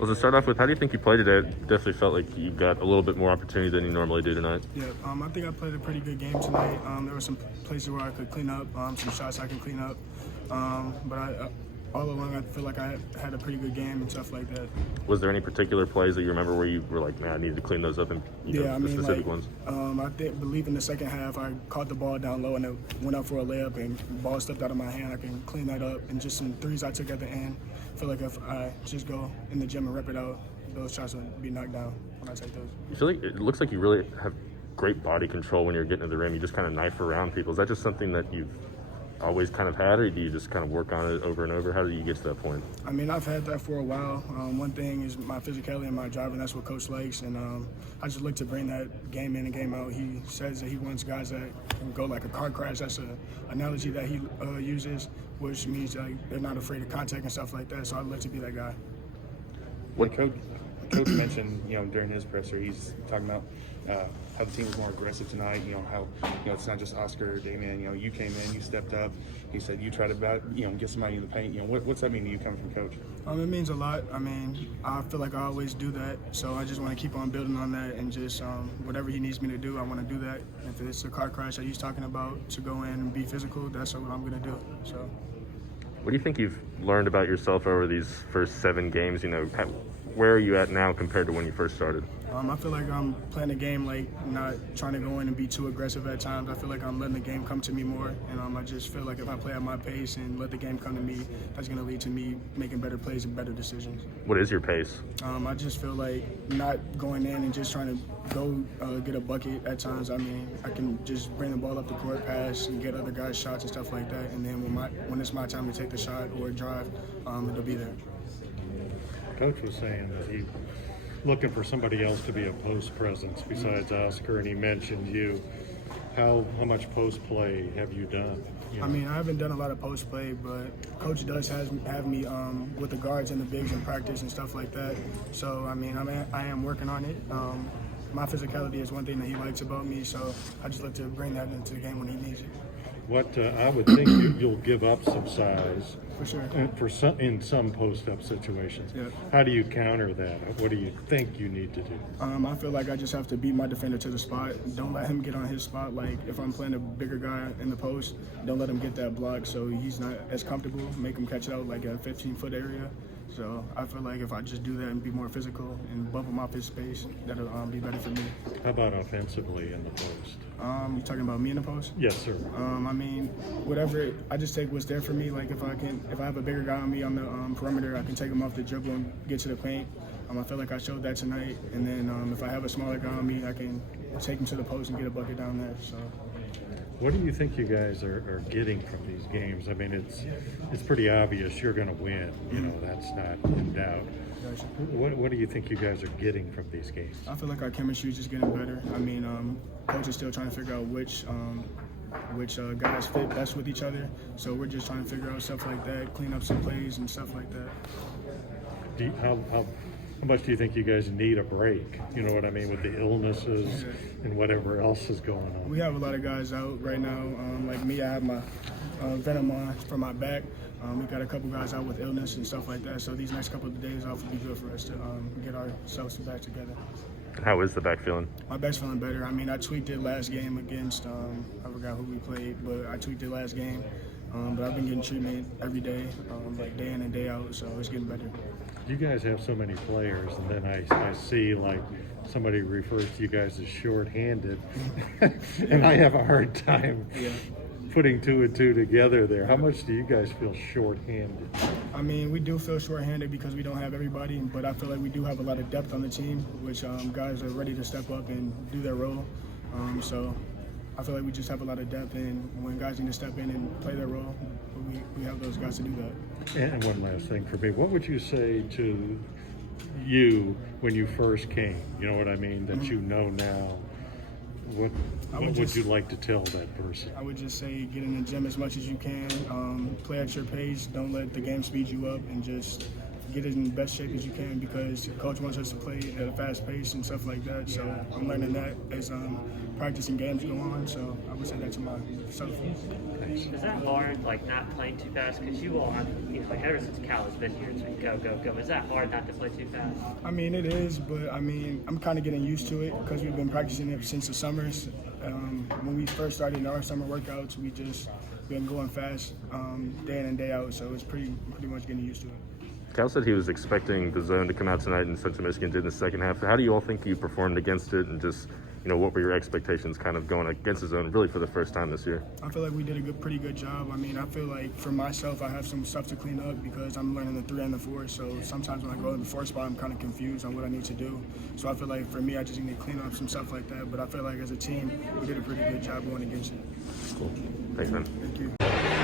Well, to start off with, how do you think you played today? It definitely felt like you got a little bit more opportunity than you normally do tonight. Yeah, I think I played a pretty good game tonight. There were some places where I could clean up, some shots I can clean up. But all along, I feel like I had a pretty good game and stuff like that. Was there any particular plays that you remember where you were like, man, I needed to clean those up, and the specific ones? I believe in the second half, I caught the ball down low and it went up for a layup and the ball slipped out of my hand. I can clean that up, and just some threes I took at the end. I feel like if I just go in the gym and rip it out, those shots would be knocked down when I take those. You feel like it looks like you really have great body control when you're getting to the rim. You just kind of knife around people. Is that just something that you've always kind of had, or do you just kind of work on it over and over? How do you get to that point? I mean, I've had that for a while. One thing is my physicality and my driving. That's what Coach likes, and I just look to bring that game in and game out. He says that he wants guys that can go like a car crash. That's an analogy that he uses, which means like they're not afraid of contact and stuff like that. So I'd love to be that guy. What Coach mentioned, during his presser, he's talking about how the team was more aggressive tonight. How it's not just Oscar or Damian. You came in, you stepped up. He said you tried to get somebody in the paint. What's that mean to you coming from Coach? It means a lot. I mean, I feel like I always do that, so I just want to keep on building on that, and just whatever he needs me to do, I want to do that. If it's a car crash that he's talking about to go in and be physical, that's what I'm going to do. So. What do you think you've learned about yourself over these first 7 games? Where are you at now compared to when you first started? I feel like I'm playing the game like not trying to go in and be too aggressive at times. I feel like I'm letting the game come to me more, and I just feel like if I play at my pace and let the game come to me, that's going to lead to me making better plays and better decisions. What is your pace? I just feel like not going in and just trying to go get a bucket at times. I mean, I can just bring the ball up the court, pass, and get other guys shots and stuff like that, and then when it's my time to take the shot or drive, it'll be there. Coach was saying that he's looking for somebody else to be a post presence besides Oscar, and he mentioned you. How much post play have you done? I mean, I haven't done a lot of post play, but Coach does have me with the guards and the bigs in practice and stuff like that. So I am working on it. My physicality is one thing that he likes about me, so I just like to bring that into the game when he needs it. What I would think you'll give up some size for sure in some post-up situations. Yeah. How do you counter that? What do you think you need to do? I feel like I just have to beat my defender to the spot. Don't let him get on his spot. Like if I'm playing a bigger guy in the post, don't let him get that block so he's not as comfortable. Make him catch out like a 15-foot area. So I feel like if I just do that and be more physical and bump him off his space, that'll be better for me. How about offensively in the post? You talking about me in the post? Yes, sir. I mean, whatever. I just take what's there for me. Like if I have a bigger guy on me on the perimeter, I can take him off the dribble and get to the paint. I feel like I showed that tonight. And then if I have a smaller guy on me, I can take him to the post and get a bucket down there. So. What do you think you guys are getting from these games? I mean, it's pretty obvious you're going to win. That's not in doubt. What do you think you guys are getting from these games? I feel like our chemistry is just getting better. I mean, coach is still trying to figure out which guys fit best with each other. So we're just trying to figure out stuff like that, clean up some plays and stuff like that. How much do you think you guys need a break? You know what I mean, with the illnesses and whatever else is going on? We have a lot of guys out right now. Like me, I have my venom on for my back. We got a couple guys out with illness and stuff like that. So these next couple of days off will be good for us to get ourselves back together. How is the back feeling? My back's feeling better. I mean, I tweaked it last game against, I forgot who we played, but I tweaked it last game. But I've been getting treatment every day, like day in and day out, so it's getting better. You guys have so many players, and then I see like somebody refers to you guys as shorthanded, and I have a hard time putting 2 and 2 together there. How much do you guys feel shorthanded? I mean, we do feel shorthanded because we don't have everybody, but I feel like we do have a lot of depth on the team, which guys are ready to step up and do their role. So I feel like we just have a lot of depth, and when guys need to step in and play their role, we have those guys to do that. And one last thing for me, what would you say to you when you first came? You know what I mean, that you know now? What would you like to tell that person? I would just say get in the gym as much as you can, play at your pace, don't let the game speed you up, and just get in the best shape as you can because coach wants us to play at a fast pace and stuff like that. So I'm learning that as practice and games go on. So I would say that to myself. Is that hard, like not playing too fast? Because you all, like ever since Cal has been here, it's been go, go, go. Is that hard not to play too fast? I mean, it is, but I mean, I'm kind of getting used to it because we've been practicing it since the summers. When we first started in our summer workouts, we just been going fast day in and day out, so it's pretty much getting used to it. Cal said he was expecting the zone to come out tonight, and Central Michigan did in the second half. How do you all think you performed against it, and just, what were your expectations kind of going against the zone really for the first time this year? I feel like we did a pretty good job. I mean, I feel like for myself, I have some stuff to clean up because I'm learning the 3 and the 4. So sometimes when I go in the 4 spot, I'm kind of confused on what I need to do. So I feel like for me, I just need to clean up some stuff like that. But I feel like as a team, we did a pretty good job going against it. Cool. Thanks, man. Thank you.